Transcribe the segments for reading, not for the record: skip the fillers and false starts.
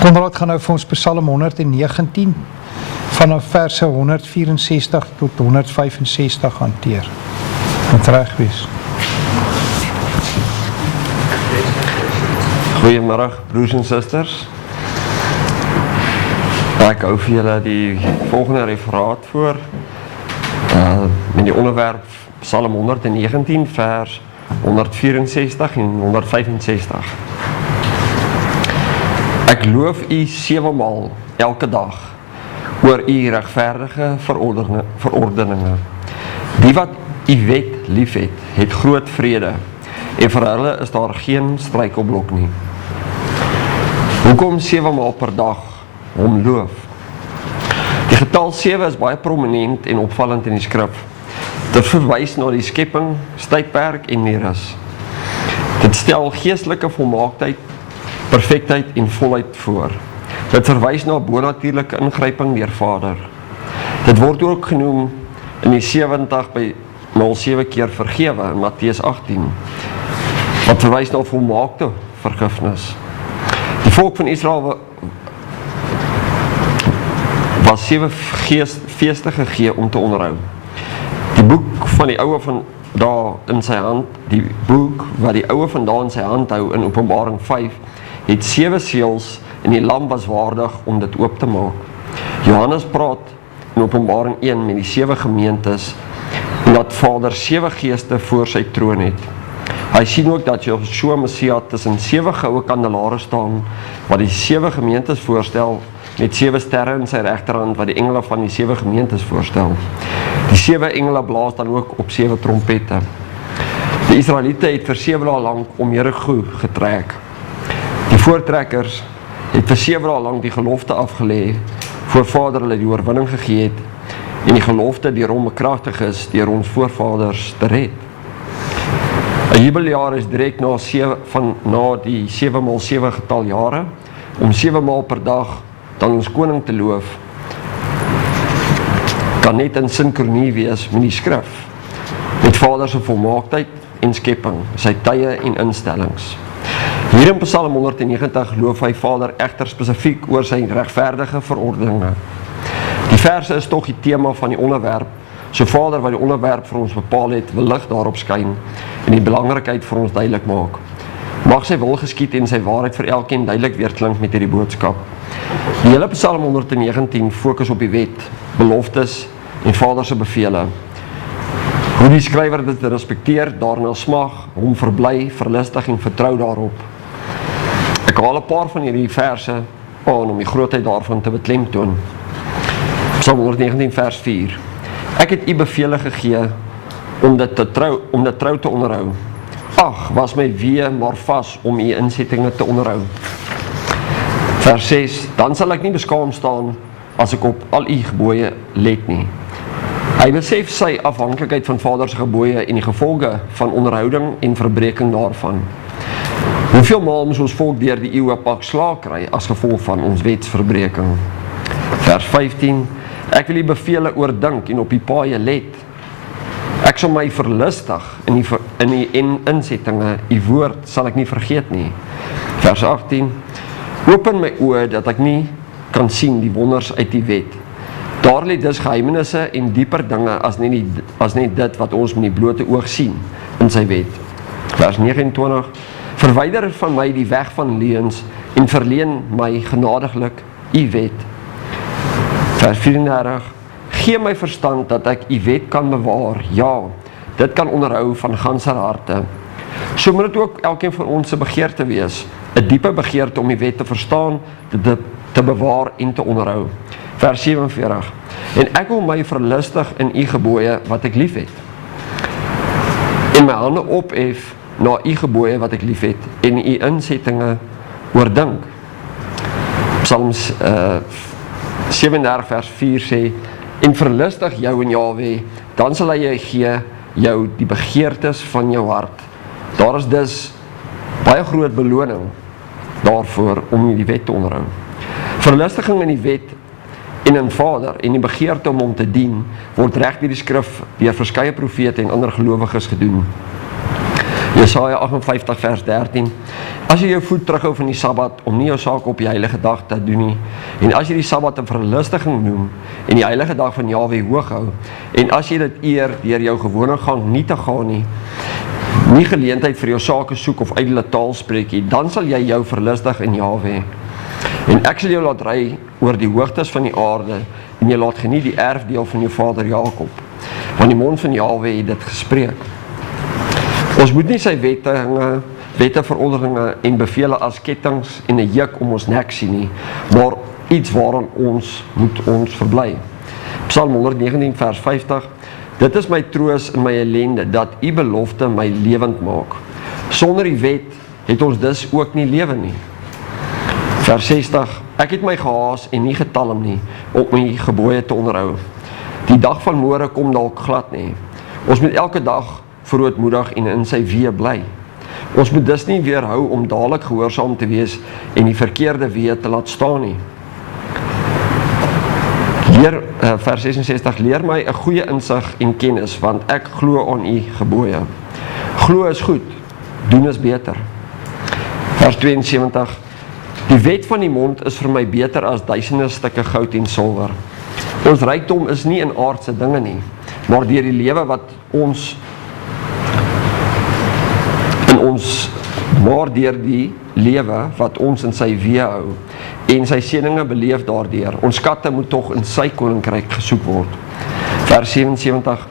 Konrad gaan nou vir ons Psalm 119 vanaf verse 164 tot 165 hanteer. Moet reg wees. Goeiemiddag broers en susters. Ek hou vir julle die volgende referaat voor met die onderwerp Psalm 119 vers 164 en 165. Ek loof u 7 maal elke dag oor u regverdige verordeninge. Die wat u wet liefhet, het groot vrede, en vir hulle is daar geen struikelblok nie. Hoekom 7 maal per dag hom loof? Die getal 7 is baie prominent en opvallend in die skrif. Dit verwys na die skepping, tydperk en die rus. Dit stel geestelike volmaaktheid, perfektheid en volheid voor. Dit verwys na bonatuurlike ingryping deur Vader. Dit word ook genoem in die 70 by 7 keer vergewe in Matteus 18, wat verwys na volmaakte vergifnis. Die volk van Israel was 7 feeste gegee om te onderhou. Die boek van die oue van daar in sy hand, die boek wat die oue van daar in sy hand hou in Openbaring 5, het 7 seels en die lam was waardig om dit oop te maak. Johannes praat in Openbaring 1 met die 7 gemeentes en dat Vader 7 geeste voor sy troon het. Hy sien ook dat Joshua Messia tussen 7 goue kandelare staan wat die 7 gemeentes voorstel met 7 sterre in sy regterhand wat die engele van die 7 gemeentes voorstel. Die 7 engele blaas dan ook op 7 trompette. Die Israeliete het vir 7 dae lank om Jerigo getrek. Die voortrekkers het vir 7 dae lank die gelofte afgelê voor Vader hulle die oorwinning gegee het en die gelofte deur hom bekragtig is deur ons voorvaders te red. 'n Jubeljaar is direk na die 7x7 getal jare, om 7 maal per dag dan ons koning te loof, kan net in sinkronie wees met die skrif, met Vader se volmaaktheid en skepping, sy tye en instellings. Hier in Psalm 190 loof hy Vader egter spesifiek oor sy regverdige verordeninge. Die verse is tog die tema van die onderwerp, so Vader wat die onderwerp vir ons bepaal het, wil lig daarop skyn en die belangrikheid vir ons duidelik maak. Mag sy wil geskied en sy waarheid vir elkeen duidelik weerklink met hierdie boodskap. Die hele Psalm 119 fokus op die wet, beloftes en Vader se bevele. Hoe die skrywer dit respekteer, daarna smag, hom verbly, verlustig en vertrou daarop. Ek haal 'n paar van hierdie verse aan om die grootheid daarvan te beklemtoon. Psalm 119 vers 4. Ek het u bevele gegee om dit trou te onderhou. Ag, was my wee maar vas om u insettinge te onderhou. Vers 6. Dan sal ek nie beskaam staan as ek op al u gebooie let nie. Hy besef sy afhanklikheid van Vader se gebooie en die gevolge van onderhouding en verbreeking daarvan. Hoeveel maal moes ons volk deur die eeue pak slaag kry as gevolg van ons wetsverbreeking? Vers 15. Ek wil die bevele oordink en op die paaie let. Ek sal my verlustig in die insettinge, die woord sal ek nie vergeet nie. Vers 18. Open my oë dat ek nie kan sien die wonders uit die wet. Daar lê dus geheimenisse en dieper dinge as net dit wat ons met die blote oog sien in sy wet. Vers 29. Verwyder van my die weg van leuns en verleen my genadiglik u wet. Vers 34. Gee my verstand dat ek u wet kan bewaar. Ja, dit kan onderhou van ganser harte. So moet dit ook elkeen van ons se begeerte wees. 'n Diepe begeerte om die wet te verstaan, te bewaar en te onderhou. Vers 47. En ek wil my verlustig in u gebooie wat ek lief het. En my hande ophef na u gebooie wat ek lief het en u insettinge oordink. Psalms 37 vers 4 sê, en verlustig jou in Jahwe, dan sal hy gee jou die begeertes van jou hart. Daar is dus baie groot beloning daarvoor om die wet te onderhou. Verlustiging in die wet en in Vader en die begeerte om hom te dien, word reg deur die skrif deur verskeie profete en ander gelowiges gedoen. Jesaja 58 vers 13. As jy jou voet terughou van die Sabbat, om nie jou saak op die heilige dag te doen nie, en as jy die Sabbat 'n verlustiging noem, en die heilige dag van Jahwe hoog hou, en as jy dit eer deur jou gewone gang nie te gaan nie geleentheid vir jou sake soek of ydelle taal spreek nie, dan sal jy jou verlustig in Jahwe. En ek sal jou laat ry oor die hoogtes van die aarde, en jy laat geniet die erfdeel van jou vader Jakob, want die mond van Jahwe het dit gespreek. Ons moet nie sy wette, verordeninge en bevele as kettings en 'n juk om ons nek sien nie, maar iets waaraan ons moet verbly. Psalm 119 vers 50. Dit is my troos in my ellende, dat u belofte my lewend maak. Sonder die wet het ons dus ook nie lewe nie. Vers 60. Ek het my gehaas en nie getalm nie, om my gebooie te onderhou. Die dag van môre kom dalk glad nie. Ons moet elke dag verootmoedig en in sy weë bly. Ons moet dus nie weerhou om dadelik gehoorsaam te wees en die verkeerde weë te laat staan nie. Vers 66, leer my 'n goeie insig en kennis, want ek glo aan u gebooie. Glo is goed, doen is beter. Vers 72, die wet van die mond is vir my beter as duisende stukke goud en silwer. Ons rykdom is nie in aardse dinge nie, maar deur die lewe wat ons in sy weë hou en sy seëninge beleef daardeur. Ons skatte moet tog in sy koninkryk gesoek word. Vers 77,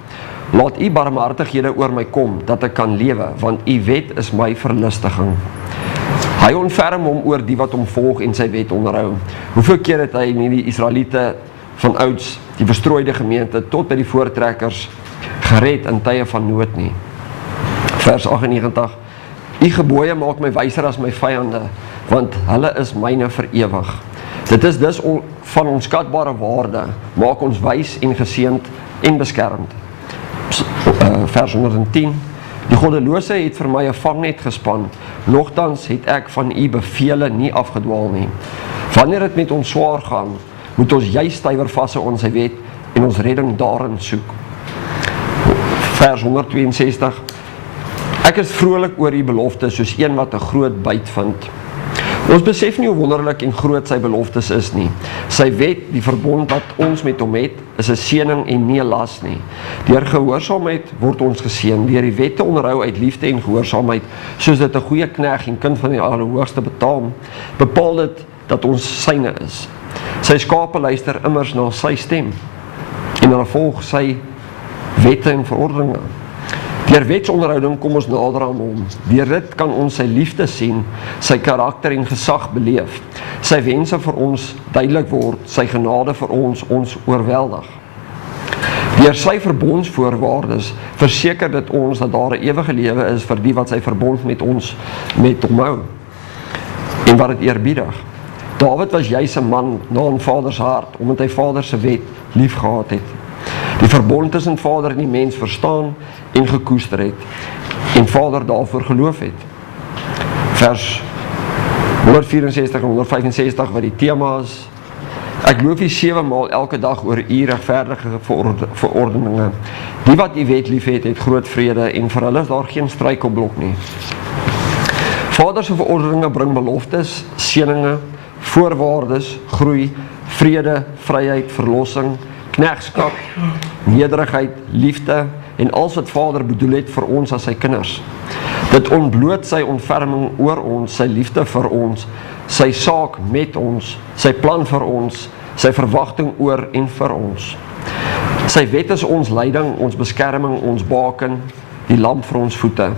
laat u barmhartighede oor my kom, dat ek kan lewe, want u wet is my verlustiging. Hy ontferm hom oor die wat hom volg en sy wet onderhou. Hoeveel keer het hy nie die Israeliete van ouds, die verstrooide gemeente, tot by die voortrekkers gered in tye van nood nie. Vers 98, u gebooie maak my wyser as my vyande, want hulle is myne vir ewig. Dit is dus van onskatbare waarde, maak ons wys en geseënd en beskermd. Vers 110, die goddelose het vir my 'n vangnet gespan, nogtans het ek van u bevele nie afgedwaal nie. Wanneer dit met ons swaar gaan, moet ons juist stywer vashou aan sy wet en ons redding daarin soek. Vers 162, ek is vrolik oor die belofte soos een wat 'n groot byt vind. Ons besef nie hoe wonderlik en groot sy beloftes is nie. Sy wet, die verbond wat ons met hom het, is 'n seëning en nie 'n las nie. Deur gehoorsaamheid word ons geseën, deur die wet te onderhou uit liefde en gehoorsaamheid, soos dit 'n goeie knegg en kind van die Allerhoogste bepaal dit dat ons syne is. Sy skape luister immers na sy stem en hulle volg sy wette en verordeninge. Deur wetsonderhouding kom ons nader aan hom. Deur dit kan ons sy liefde sien, sy karakter en gesag beleef, sy wense vir ons duidelik word, sy genade vir ons oorweldig. Deur sy verbondsvoorwaardes verseker dit ons dat daar 'n ewige lewe is vir die wat sy verbond met hom hou en wat dit eerbiedig. Dawid was juis 'n man na 'n vader se hart, omdat hy vader se wet lief gehad het. Die verbond tussen vader en die mens verstaan en gekoester het, en vader daarvoor geloof het. Vers 164 en 165 wat die tema is, ek loof u 7 maal elke dag oor u regverdige verordeninge. Die wat u wet lief het, het groot vrede, en vir hulle is daar geen struikelblok nie. Vader se verordeninge bring beloftes, seëninge, voorwaardes, groei, vrede, vryheid, verlossing, knegskap, nederigheid, liefde en alles wat Vader bedoel het vir ons as sy kinders. Dit ontbloot sy ontferming oor ons, sy liefde vir ons, sy saak met ons, sy plan vir ons, sy verwagting oor en vir ons. Sy wet is ons leiding, ons beskerming, ons baken, die lamp vir ons voete.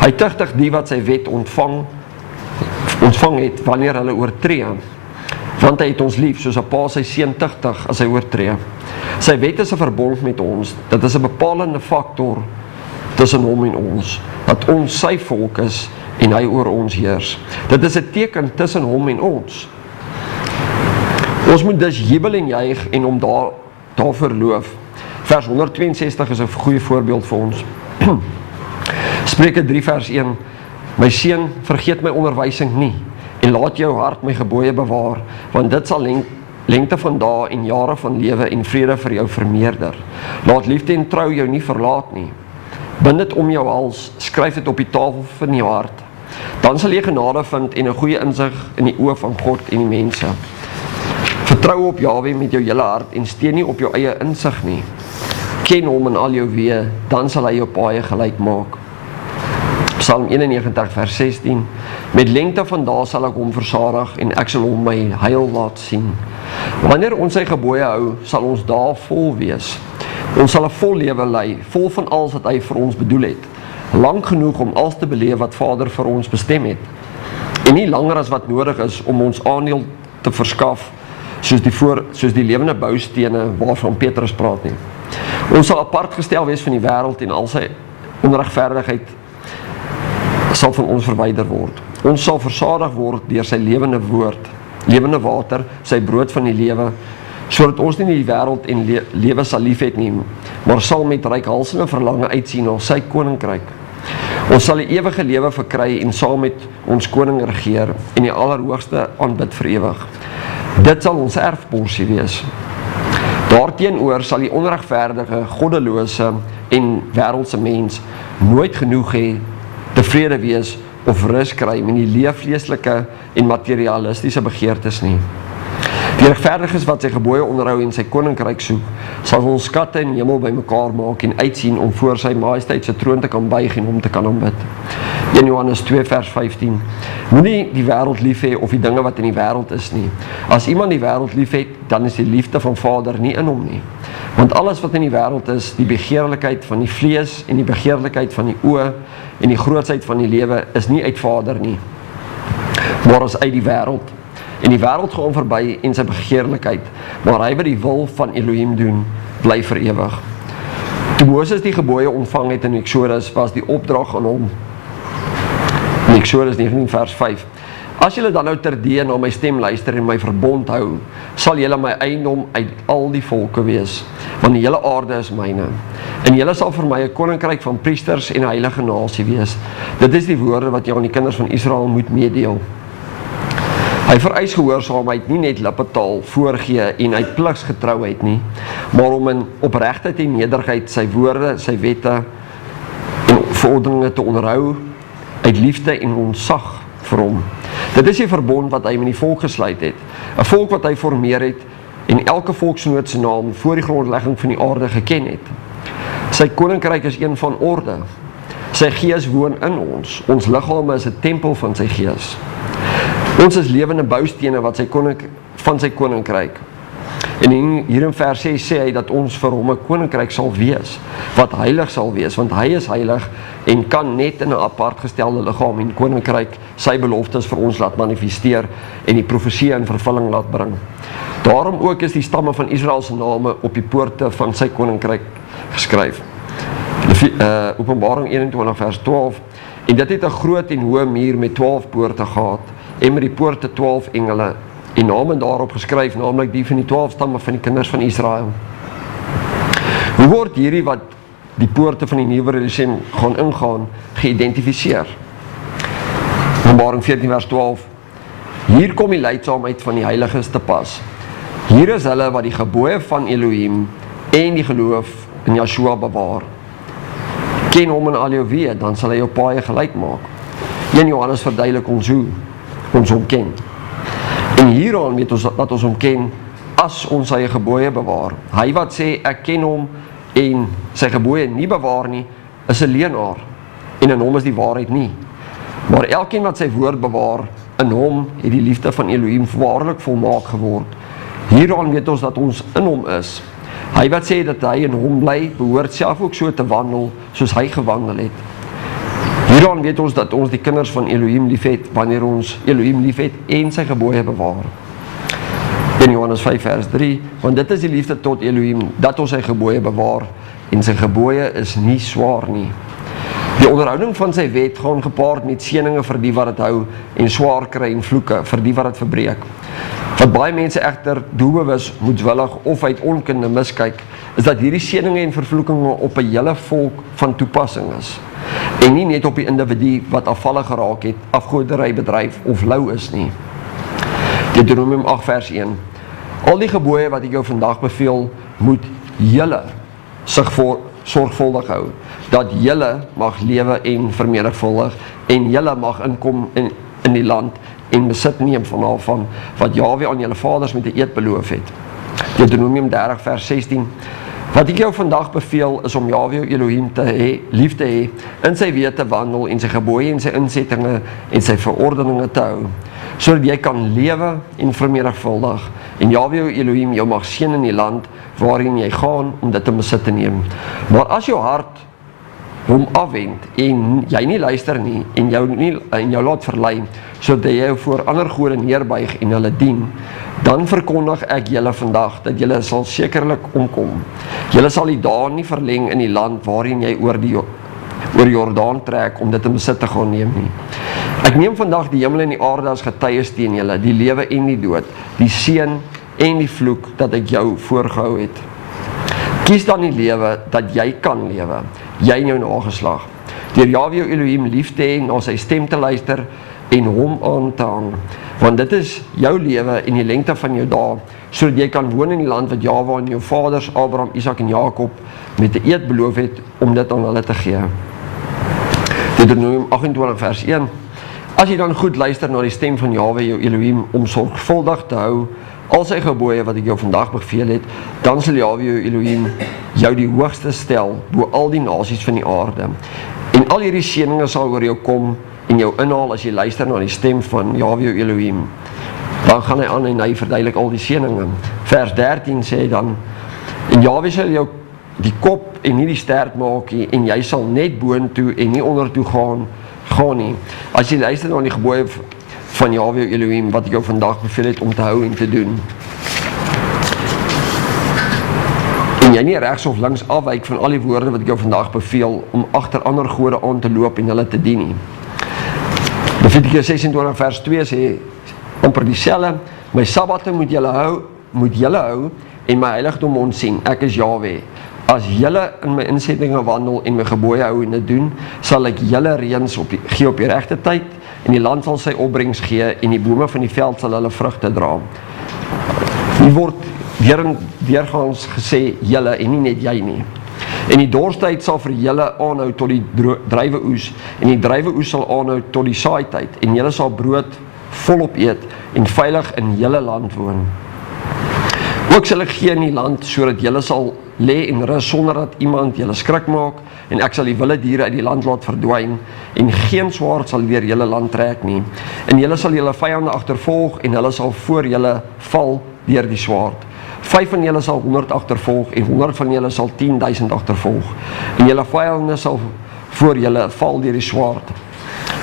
Hy tugtig die wat sy wet ontvang het wanneer hulle oortree, want hy het ons lief, soos 'n pa sy seun tugtig as hy oortree. Sy wet is 'n verbond met ons, dit is 'n bepalende faktor tussen hom en ons, dat ons sy volk is en hy oor ons heers. Dit is 'n teken tussen hom en ons. Ons moet dus jubel en juig en hom daarvoor loof. Vers 162 is 'n goeie voorbeeld vir ons. Spreuke 3 vers 1, my seun, vergeet my onderwysing nie, en laat jou hart my gebooie bewaar, want dit sal lengte van dae en jare van lewe en vrede vir jou vermeerder. Laat liefde en trou jou nie verlaat nie. Bind dit om jou hals, skryf dit op die tafel van jou hart. Dan sal jy genade vind en 'n goeie insig in die oë van God en die mense. Vertrou op Jahwe met jou hele hart en steun nie op jou eie insig nie. Ken hom in al jou weë, dan sal hy jou paaie gelyk maak. Psalm 91 vers 16. Met lengte van dae sal ek hom versadig en ek sal hom my heil laat sien. Wanneer ons sy gebooie hou, sal ons dae vol wees. Ons sal 'n vol lewe lei, vol van alles wat hy vir ons bedoel het. Lang genoeg om alles te beleef wat Vader vir ons bestem het. En nie langer as wat nodig is om ons aandeel te verskaf, soos die lewende boustene waarvan Petrus praat nie. Ons sal apart gestel wees van die wêreld en al sy onregverdigheid sal van ons verwyder word. Ons sal versadig word deur sy lewende woord, lewende water, sy brood van die lewe, sodat ons nie die wêreld en lewe sal liefhet nie, maar sal met reikhalsende verlange uitsien na sy koninkryk. Ons sal die ewige lewe verkry en saam met ons koning regeer en die Allerhoogste aanbid vir ewig. Dit sal ons erfporsie wees. Daarteenoor sal die onregverdige, goddelose en wêreldse mens nooit genoeg hê, tevrede wees of rus kry met die leefvleeslike en materialistiese begeertes nie. Die regverdiges wat sy gebooie onderhou en sy koninkryk soek, sal ons skatte in die hemel bymekaar maak en uitsien om voor sy majesteit se troon te kan buig en hom te kan aanbid. 1 Johannes 2 vers 15. Moenie die wêreld lief hê of die dinge wat in die wêreld is nie. As iemand die wêreld lief het, dan is die liefde van Vader nie in hom nie. Want alles wat in die wêreld is, die begeerlikheid van die vlees en die begeerlikheid van die oë en die grootsheid van die lewe, is nie uit Vader nie, maar is uit die wêreld. En die wêreld gaan verby en sy begeerlikheid, maar hy wat die wil van Elohim doen, bly vir ewig. Toe Moses die gebooie ontvang het in Eksodus, was die opdrag aan hom. In Eksodus 19 vers 5. As julle dan nou terdee na my stem luister en my verbond hou, sal julle my eiendom uit al die volke wees, want die hele aarde is myne. En julle sal vir my 'n koninkryk van priesters en 'n heilige nasie wees. Dit is die woorde wat jy aan die kinders van Israel moet meedeel. Hy vereis gehoorsaamheid, nie net lippetaal voorgee en uit pligsgetrouheid nie, maar om in opregtheid en nederigheid sy woorde, sy wette en verordeninge te onderhou, uit liefde en ontzag vir hom. Dit is die verbond wat hy met die volk gesluit het, 'n volk wat hy formeer het en elke volksgenoot se naam voor die grondlegging van die aarde geken het. Sy koninkryk is een van orde. Sy gees woon in ons. Ons liggame is 'n tempel van sy gees. Ons is lewende boustene wat van sy koninkryk. En hier in vers 6 sê hy dat ons vir hom 'n koninkryk sal wees, wat heilig sal wees, want hy is heilig en kan net in 'n apart gestelde liggaam en koninkryk sy beloftes vir ons laat manifesteer en die profesie in vervulling laat bring. Daarom ook is die stamme van Israel se name op die poorte van sy koninkryk geskryf. Openbaring 21 vers 12. En dit het 'n groot en hoë muur met 12 poorte gehad, en met die poorte 12 engele, en name daarop geskryf, naamlik die van die 12 stamme van die kinders van Israel. Hoe word hierdie wat die poorte van die nuwe Jerusalem gaan ingaan, geïdentifiseer? Openbaring 14 vers 12. Hier kom die leidsaamheid van die heiliges te pas. Hier is hulle wat die gebooie van Elohim en die geloof in Yeshua bewaar. Ken hom in al jou weë, dan sal hy jou paaie gelyk maak. 1 Johannes verduidelik ons hoe ons hom ken. En hieraan weet ons dat ons hom ken as ons sy gebooie bewaar. Hy wat sê ek ken hom en sy gebooie nie bewaar nie, is 'n leienaar en in hom is die waarheid nie. Maar elkeen wat sy woord bewaar, in hom het die liefde van Elohim waarlik volmaak geword. Hieraan weet ons dat ons in hom is. Hy wat sê dat hy in hom bly, behoort self ook so te wandel soos hy gewandel het. Hieraan weet ons dat ons die kinders van Elohim liefhet, wanneer ons Elohim liefhet en sy gebooie bewaar. In Johannes 5 vers 3, want dit is die liefde tot Elohim, dat ons sy gebooie bewaar, en sy gebooie is nie swaar nie. Die onderhouding van sy wet gaan gepaard met seëninge vir die wat dit hou, en swaar kry en vloeke vir die wat dit verbreek. Wat baie mense egter doelbewus, moedwillig of uit onkunde miskyk, is dat hierdie seëninge en vervloekinge op 'n hele volk van toepassing is, en nie net op die individu wat afvallig geraak het, afgoderry bedryf of lou is nie. Deuteronomium 8 vers 1. Al die gebooie wat ek jou vandag beveel, moet julle sorgvuldig hou. dat julle mag lewe en vermenigvuldig en julle mag inkom in die land en besit neem van wat Jahwe aan julle vaders met 'n eed beloof het. Deuteronomium 30 vers 16. Wat ek jou vandag beveel is om Jahwe jou Elohim lief te hê, in sy weë te wandel en sy gebooie en sy insettinge en sy verordeninge te hou, sodat jy kan lewe en vermenigvuldig en Jahwe jou Elohim jou mag seën in die land waarin jy gaan om dit te besit te neem. Maar as jou hart hom afwend en jy nie luister nie en jou laat verlei sodat jy jou voor ander gode neerbuig en hulle dien, dan verkondig ek julle vandag dat julle sal sekerlik omkom. Julle sal die dae nie verleng in die land waarin jy oor Jordaan trek om dit in besit te gaan neem nie. Ek neem vandag die hemel en die aarde as getuies teen julle, die lewe en die dood, die seën en die vloek dat ek jou voorgehou het. Kies dan die lewe dat jy kan lewe, jy en jou nageslag, deur Jahwe jou Elohim lief te hê, na sy stem te luister en hom aan te hang, want dit is jou lewe en die lengte van jou dae, sodat jy kan woon in die land wat Jahwe aan jou vaders Abraham, Isak en Jakob met 'n eed beloof het om dit aan hulle te gee. Deuteronomium 28 vers 1. As jy dan goed luister na die stem van Jahwe jou Elohim om sorgvuldig te hou al sy gebooie wat ek jou vandag beveel het, dan sal Jahwe jou Elohim jou die hoogste stel bo al die nasies van die aarde. En al hierdie seëninge sal oor jou kom en jou inhaal as jy luister na die stem van Jahwe jou Elohim. Dan gaan hy aan en hy verduidelik al die seëninge. Vers 13 sê dan, en Jahwe sal jou die kop en nie die stert maak nie, en jy sal net boontoe en nie ondertoe gaan nie. As jy luister na die gebooie van Jahwe jou Elohim, wat ek jou vandag beveel het om te hou en te doen. En jy nie regs of links afwyk van al die woorde wat ek jou vandag beveel, om agter ander gode aan te loop en hulle te dien nie. Levitikus 26 vers 2 sê, amper dieselfde, my sabbate moet julle hou en my heiligdom ontsien, ek is Jahwe. As julle in my insettinge wandel en my gebooie hou en dit doen, sal ek julle reëns gee op die regte tyd, en die land sal sy opbrengs gee, en die bome van die veld sal hulle vrugte dra. Hier word weergaans gesê julle en nie net jy nie. En die dorstyd sal vir julle aanhou tot die druiweoes, en die druiweoes sal aanhou tot die saaityd, en julle sal brood volop eet en veilig in julle land woon. Ook sal ek gee in die land, sodat julle sal lê en rus sonder dat iemand julle skrik maak, en ek sal die wilde diere uit die land laat verdwyn, en geen swaard sal deur julle land trek nie. En julle sal julle vyande agtervolg, en hulle sal voor julle val deur die swaard. 5 van julle sal 100 agtervolg, en 100 van julle sal 10.000 agtervolg. En julle vyande sal voor julle val deur die swaard.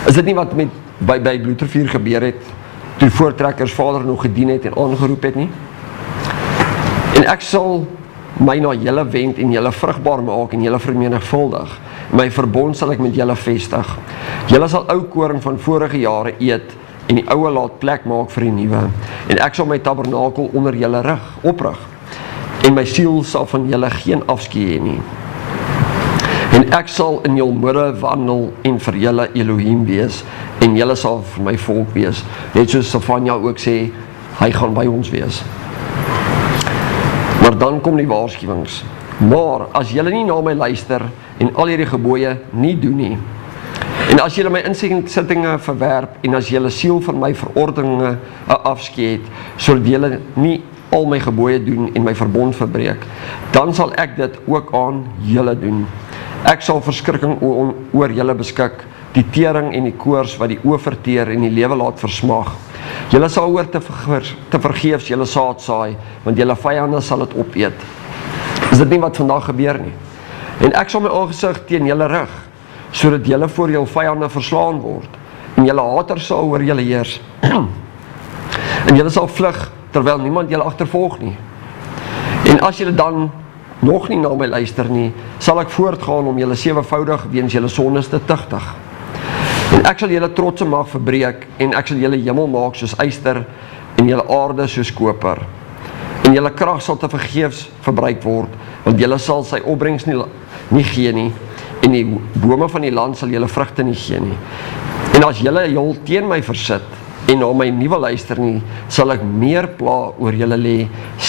Is dit nie wat by Bloedrivier gebeur het, toe voortrekkers vader nog gedien het en aangeroep het nie? En ek sal my na julle wend en julle vrugbaar maak en julle vermenigvuldig. My verbond sal ek met julle vestig. Julle sal ou koring van vorige jare eet en die oue laat plek maak vir die nuwe. En ek sal my tabernakel onder julle rug oprig. En my siel sal van julle geen afskeid hê nie. En ek sal in julle midde wandel en vir julle Elohim wees, en julle sal vir my volk wees. Net soos Sefanja ook sê, hy gaan by ons wees. Maar dan kom die waarskuwings. Maar as julle nie na my luister en al hierdie gebooie nie doen nie, en as julle my insettinge verwerp en as julle siel van my verordeninge afskeid, sodat julle nie al my gebooie doen en my verbond verbreek, dan sal ek dit ook aan julle doen. Ek sal verskrikking oor julle beskik, die tering en die koors wat die oë verteer en die lewe laat versmag. Julle sal hoor te vergeefs julle saad saai, want julle vyande sal dit opeet. Is dit nie wat vandag gebeur nie? En ek sal my aangesig teen julle rig, sodat julle voor julle vyande verslaan word, en julle haters sal oor julle heers. En julle sal vlug, terwyl niemand julle agtervolg nie. En as julle dan nog nie na my luister nie, sal ek voortgaan om julle 7voudig weens julle sondes te tugtig. En ek sal julle trotse mag verbreek, en ek sal julle hemel maak soos yster, en julle aarde soos koper. En julle krag sal te vergeefs verbruik word, want julle sal sy opbrengs nie gee nie, en die bome van die land sal julle vrugte nie gee nie. En as julle jul teen my versit, en na my nie wil luister nie, sal ek meer pla oor julle lê,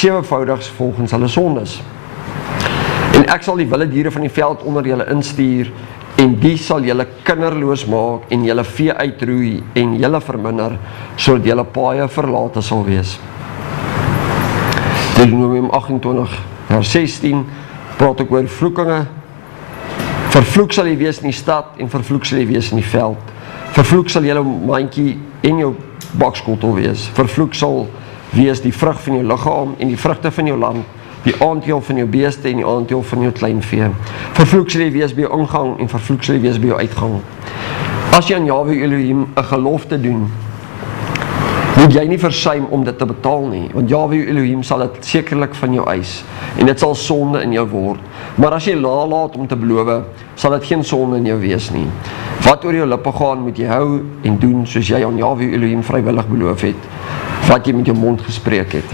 7voudigs volgens hulle sondes. En ek sal die wilde diere van die veld onder julle instuur, en die sal julle kinderloos maak, en julle vee uitroei, en julle verminder, sodat julle paaie verlate sal wees. Deuteronomium 28, vers 16, praat ek oor vloekinge. Vervloek sal jy wees in die stad, en vervloek sal jy wees in die veld. Vervloek sal julle mandjie en jou bakskottel wees. Vervloek sal wees die vrug van jou liggaam, en die vrugte van jou land, die aandeel van jou beeste en die aandeel van jou kleinvee. Vervloek sal jy wees by jou ingang en vervloek sal jy wees by jou uitgang. As jy aan Jahwe Elohim 'n gelofte doen, moet jy nie versuim om dit te betaal nie, want Jahwe Elohim sal dit sekerlik van jou eis en dit sal sonde in jou word. Maar as jy laat om te beloof, sal dit geen sonde in jou wees nie. Wat oor jou lippe gaan, moet jy hou en doen soos jy aan Jahwe Elohim vrywillig beloof het, wat jy met jou mond gespreek het.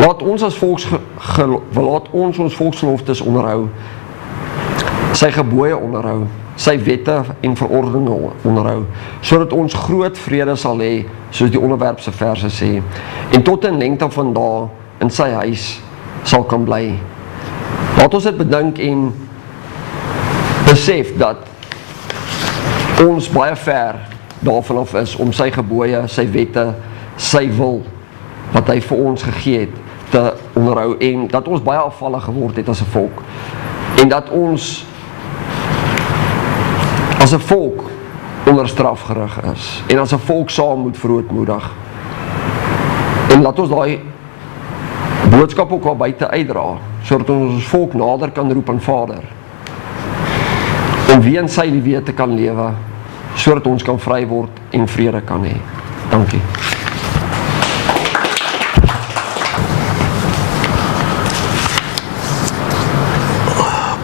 Laat ons ons volksgeloftes onderhou, sy gebooie onderhou, sy wette en verordeninge onderhou, sodat ons groot vrede sal hê, soos die onderwerpse verse sê, en tot in lengte van dae in sy huis sal kan bly. Laat ons dit bedink en besef dat ons baie ver daarvan af is om sy gebooie, sy wette, sy wil, wat hy vir ons gegee het, te onderhou, en dat ons baie afvallig geword het as 'n volk, en dat ons as 'n volk onder straf gerig is, en as 'n volk saam moet verootmoedig. En laat ons daai boodskap ook al buite uitdra, sodat ons ons volk nader kan roep aan Vader, om wie in sy liefde te kan lewe, sodat ons kan vry word en vrede kan hê. Dankie.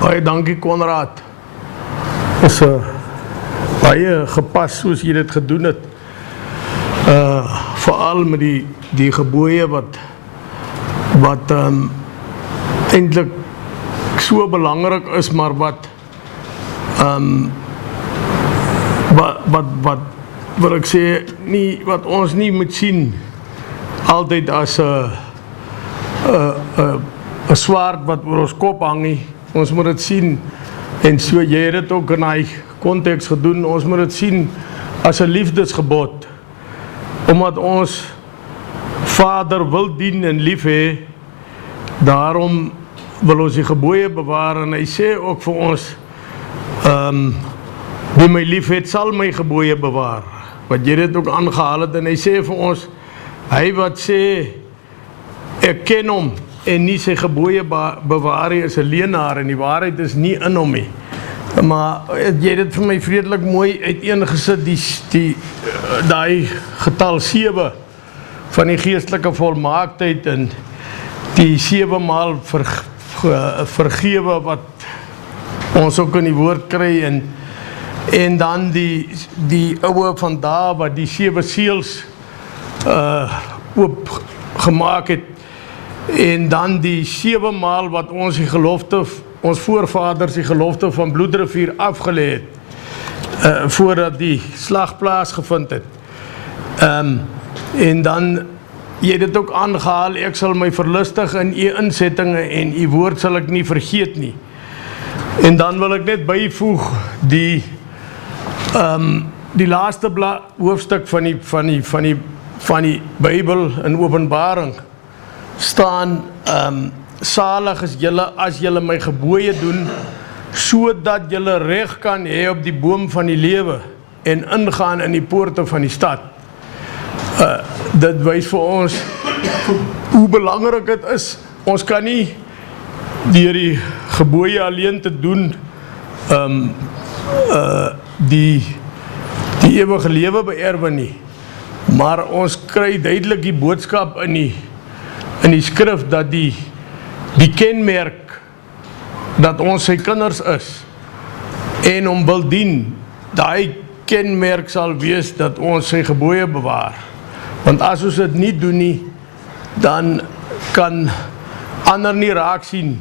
Baie dankie Konrad. Is baie gepas soos jy dit gedoen het. Veral met die gebooie wat eintlik so belangrik is, maar wat wil ek sê, nie, wat ons nie moet sien altyd as 'n swaard wat oor ons kop hang nie. Ons moet dit sien, en so jy het dit ook in die konteks gedoen, ons moet dit sien as 'n liefdesgebod, omdat ons Vader wil dien en lief hê, daarom wil ons die gebooie bewaar, en hy sê ook vir ons, wie my lief het, sal my gebooie bewaar, wat jy dit ook aangehaal het, en hy sê vir ons, hy wat sê, ek ken hom, en nie sy gebooie bewaar nie, is 'n leienaar, en die waarheid is nie in hom nie. Maar jy het dit vir my vredelik mooi uiteengesit, die getal 7 van die geestelike volmaaktheid, en die 7 maal vergewe wat ons ook in die woord kry, en dan die ouwe van daar wat die 7 seels oop gemaak het, en dan die 7 maal wat ons die gelofte, ons voorvaders die gelofte van Bloedrivier afgelê het, voordat die slag plaasgevind het. En dan, jy het dit ook aangehaal, ek sal my verlustig in u insettinge, en u woord sal ek nie vergeet nie. En dan wil ek net byvoeg, die laaste hoofstuk van die Bybel in Openbaring, staan, salig is julle as julle my gebooie doen, sodat julle reg kan hê op die boom van die lewe en ingaan in die poorte van die stad. Dit wys vir ons hoe belangrik dit is. Ons kan nie deur die gebooie alleen te doen die ewige lewe beerwe nie, maar ons kry duidelik die boodskap in die skrif dat die kenmerk dat ons sy kinders is en hom wil dien, daai kenmerk sal wees dat ons sy gebooie bewaar. Want as ons dit nie doen nie, dan kan ander nie raak sien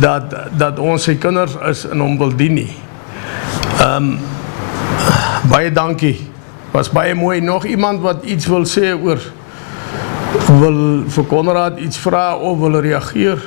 dat ons sy kinders is en hom wil dien nie. Baie dankie. Was baie mooi. Nog iemand wat iets wil sê oor, wil vir Konrad iets vra of wil reageer?